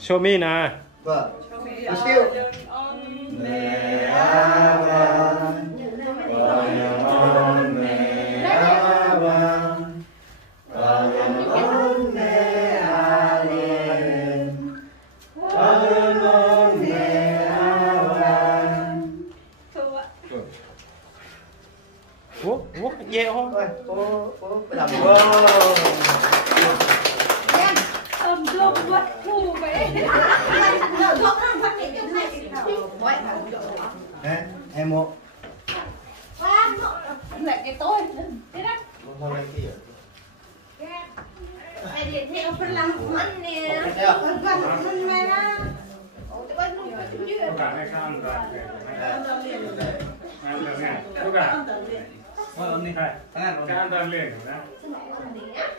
Show me nè. Vâng. Skill. Ủa, dễ không? Cô làm Ôm đôm quất phu vậy. em một. Lại cái tôi. Thế đó. Không lên kia. Ai điện theo phân lăng ăn nè. Phân phân mày á. Ủa tụi con không có chữ chứ. Có cả này sao rồi. Ăn được nghe. Có cả. Ôi ông đi phải. Cái ăn toàn liền đó.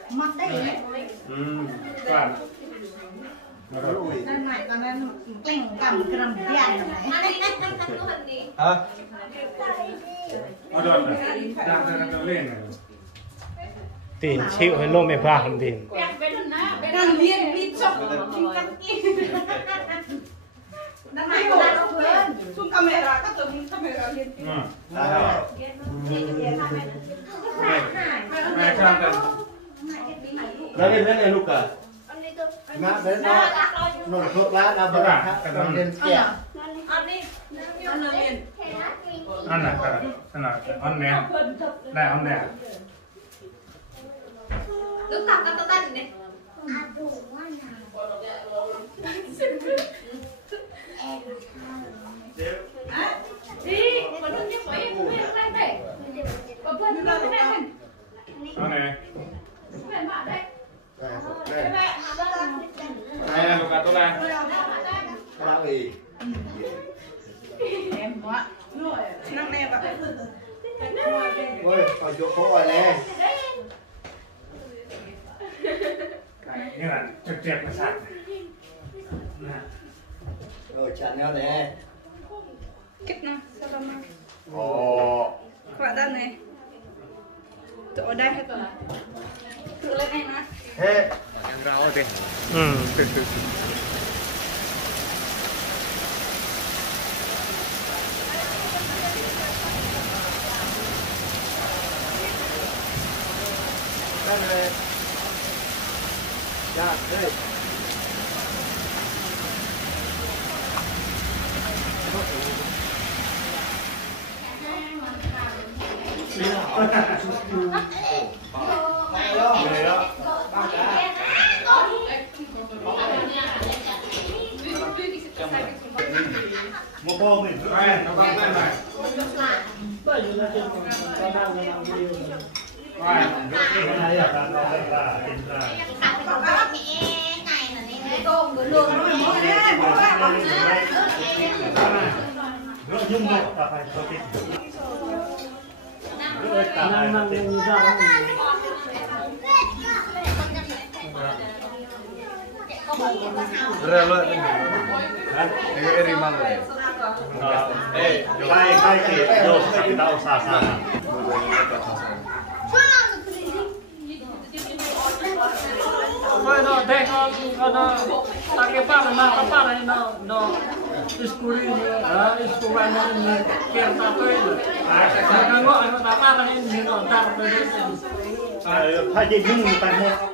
Mặt đây. Toàn. Nên này con nên cành cầm cái rầm dài này. Hả? Ở đâu này? Đang lên này. Tiền chịu hay lô mẹ vàng tiền. Đang liên đi chọc căng kia. Đang này con xuống camera các tụi camera liên. Này sang cần. Ra bên này lúc cả. Ngã đến nó thuốc lá nó bật hát còn lên kia. Ăn đi. Ăn liền. Ăn này, ăn nè. Này ăn nè. Lúc tập tao tao này. Đi, con đừng nhắc với em lên đây. Con lên đây này. Ăn nè. Mẹ bạn đây. Đây. Này lúc cả tôi làm. Các bạn gì? Em quá. Năm nay bạn. Ôi, còn chỗ phố rồi nè. Như là trượt mà sạch. Rồi chặn nhau nè. Kết nào, sao đâu mà. Ồ. Các bạn ra này. Tụi ở đây hết rồi. Tụi lên này nè. Thế. Ăn rau rồi đi. Đây này. Dạ, đây. Này đó. Một cô mình. Đây, nó văng đây này. Rồi cái đi mang về. Ê, bay kì, vô sang tao xa xa. No, đây nó cái pa này nó iskuri iskuran nó kia ta tới rồi. Nó gọi nó ta pa này nó ta tới đấy. Thay vì nhưng tay một